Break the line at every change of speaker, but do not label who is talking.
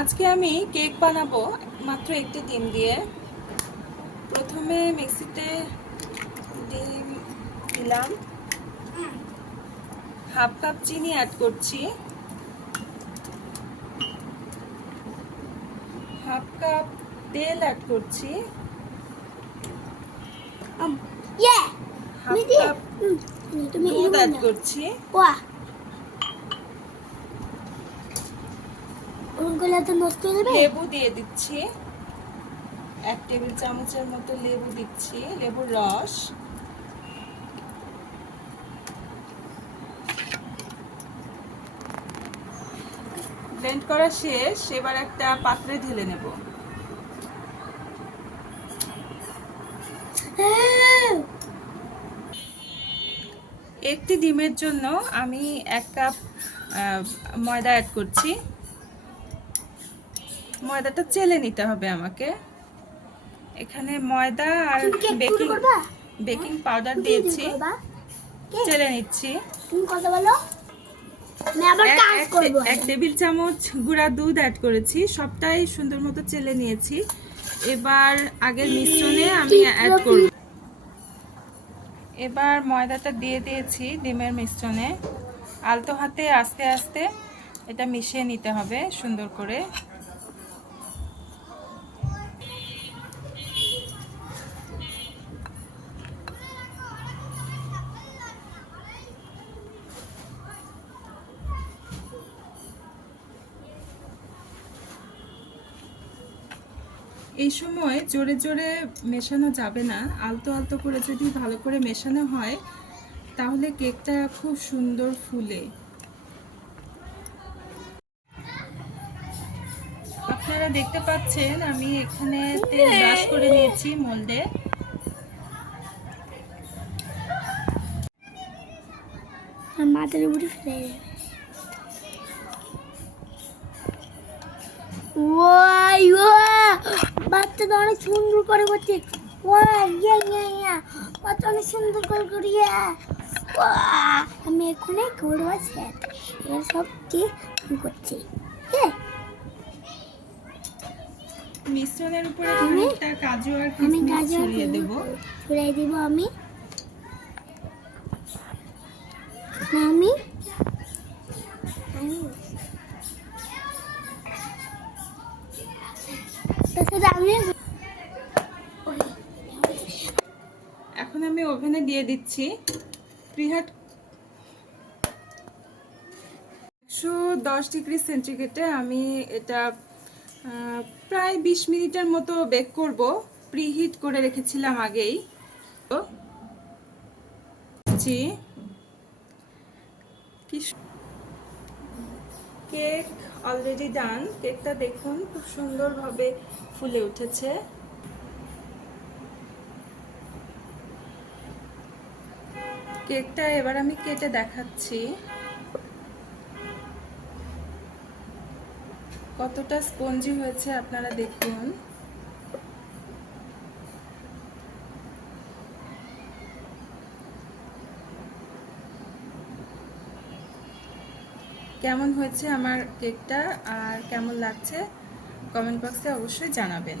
আজকে আমি কেক বানাবো মাত্র একটি ডিম দিয়ে। প্রথমে মিক্সিতে ডিম দিলাম। হাফ কাপ চিনি অ্যাড করছি। হাফ কাপ তেল অ্যাড করছি।
Um,
half cup. দুধ অ্যাড করছি।
ওগুলো তো নষ্ট হয়ে যাবে?
লেবু দিয়ে দিচ্ছি। এক টেবিল চামচের মতো লেবু দিচ্ছি লেবুর রস। ব্লেন্ড করা শেষ এবার একটা পাত্রে ঢেলে নেব।
হ্যাঁ।
একটি ডিমের জন্য আমি এক কাপ ময়দা অ্যাড করছি। ময়দাটা চেলে নিতে হবে আমাকে। এখানে ময়দা আর বেকিং বেকিং পাউডার দিয়েছি? চেলে নিচ্ছি।
তুমি কথা বলো।
এক টেবিল চামচ গুঁড়া দুধ অ্যাড করেছি। সবটাই সুন্দর মতো চেলে নিয়েছি। এবার আগের মিশ্রণে আমি অ্যাড করব। এবার ময়দাটা দিয়ে দিয়েছি ডিমের মিশ্রণে। আলতো হাতে আস্তে আস্তে এটা মিশিয়ে নিতে হবে সুন্দর করে। এই সময় জোরে জোরে মেশানো যাবে না। আলতো আলতো করে যদি ভালো করে মেশানো হয় তাহলে কেকটা খুব সুন্দর ফুলে। আপনারা দেখতে পাচ্ছেন আমি এখানে তেল ব্রাশ করে নিয়েছি মোল্ডে।
মাথার উপরে ফেলে ওয়াই। বাচ্চাটা অনেক সুন্দর করে করছে। ওয়া ইয়া ইয়া ইয়া। অনেক সুন্দর করে করি ইয়া আমি এখানে করব সেট এর সব কি করছি? হ্যাঁ
মিশ্রণের উপরে
আমি-
খানিকটা কাজু আর
আমি
কিশমিশ
গাজর
ছড়িয়ে দেব।
ছড়াই দিব আমি। আমি আমি
ওভেনে দিয়ে দিচ্ছি। প্রিহাট একশো দশ ডিগ্রি সেন্টিগ্রেডে আমি এটা প্রায় বিশ মিনিটের মতো বেক করব। প্রিহিট করে রেখেছিলাম আগেই। তো, কেক অলরেডি ডান। কেকটা দেখুন খুব সুন্দরভাবে ফুলে উঠেছে। কেকটা এবার আমি কেটে দেখাচ্ছি। কতটা স্পঞ্জি হয়েছে আপনারা দেখুন। কেমন হয়েছে আমার কেকটা আর কেমন লাগছে কমেন্ট বক্সে অবশ্যই জানাবেন।